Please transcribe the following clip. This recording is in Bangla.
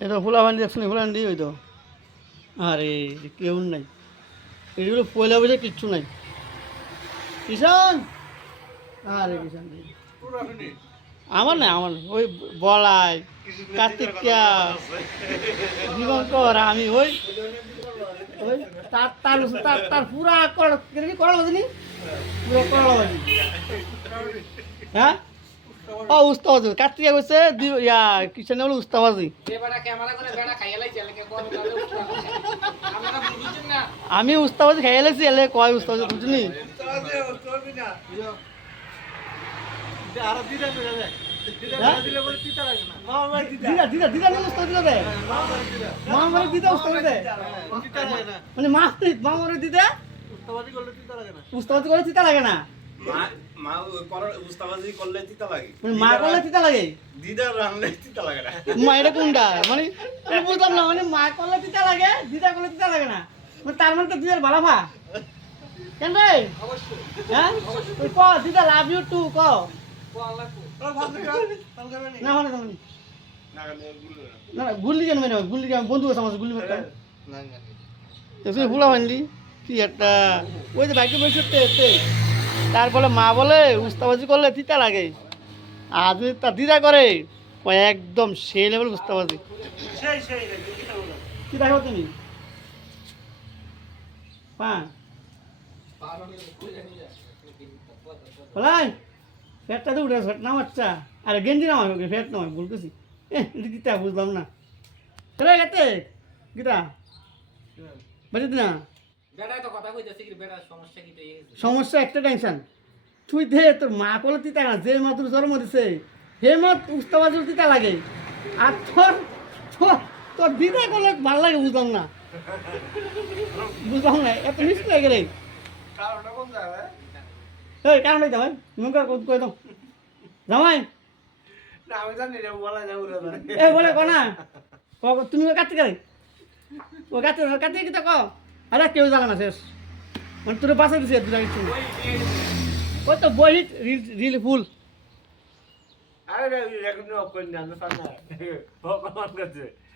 এ তো ফুলাবান্ডি দেখছেন ফুলাবান্ডি ওই তো আরে কেউ নাই এগুলো পয়লা বসে কিচ্ছু নাই কিষান আরে কিষান আমার না আমার না। ওই বলাই কার্তিকা দিবঙ্কর আমি ওই ওই তার তার তার তার পুরা করা বাজনি পুরো করা বাজি হ্যাঁ ও উস্তাবাজি কার্তিকা কইছে ইয়া কিষান বলে উস্তাবাজি আমি উস্তাবাজি খাই এলাইছি এলে কয় উস্তাবাজি বুঝলি মানে মাছ মামারে দিদা উস্তাবাজি করলে তিতা লাগে না মা করলে তিতা লাগে মা এটা কোনটা মানে আমি বুঝলাম না মানে মা করলে তিতা লাগে দিদা করলে তিতা লাগে না মানে তার মানে তো দিদার ভালো ভা কেন রে হ্যাঁ তুই ক দিদা লাভ ইউ টু ক না মানে তুমি না গুল্লি কেন মানে গুল্লি কেন বন্ধু আছে আমার গুল্লি মারতাম তুই ভুলা মানলি কি একটা ওই যে বাইকে বসে তারপরে মা বলে উস্তাবাজি করলে তিতা লাগে আর যদি তার দিদা করে একদম সেই লেভেল উস্তাবাজি কি দেখো তুমি পা বলাই ফ্যাটটা তো উঠে ফ্যাট নাম আচ্ছা আরে গেঞ্জি নাম হবে ফ্যাট নয় বলতেছি গীতা বুঝলাম না চলে গেতে গীতা বুঝলি না সমস্যা একটা টেনশন তুই দে তোর মা করলে তিতা না যে মা তোর জন্ম দিছে হে মা উস্তাবাজির তিতা লাগে আর তোর তোর দিদা করলে ভালো লাগে বুঝলাম না এত মিষ্টি লাগে রে এই কারণ এই জামাই মুখ কই দাও জামাই এই বলে কনা তুমি কাটতে গেলে ও কাটতে কি ক আরে কেউ জানে না শেষ মানে তোর বাসা দিছে দুটা কিছু ওই তো বই রিল ফুল আরে রেকর্ডিং অফ করে না আমি ফানা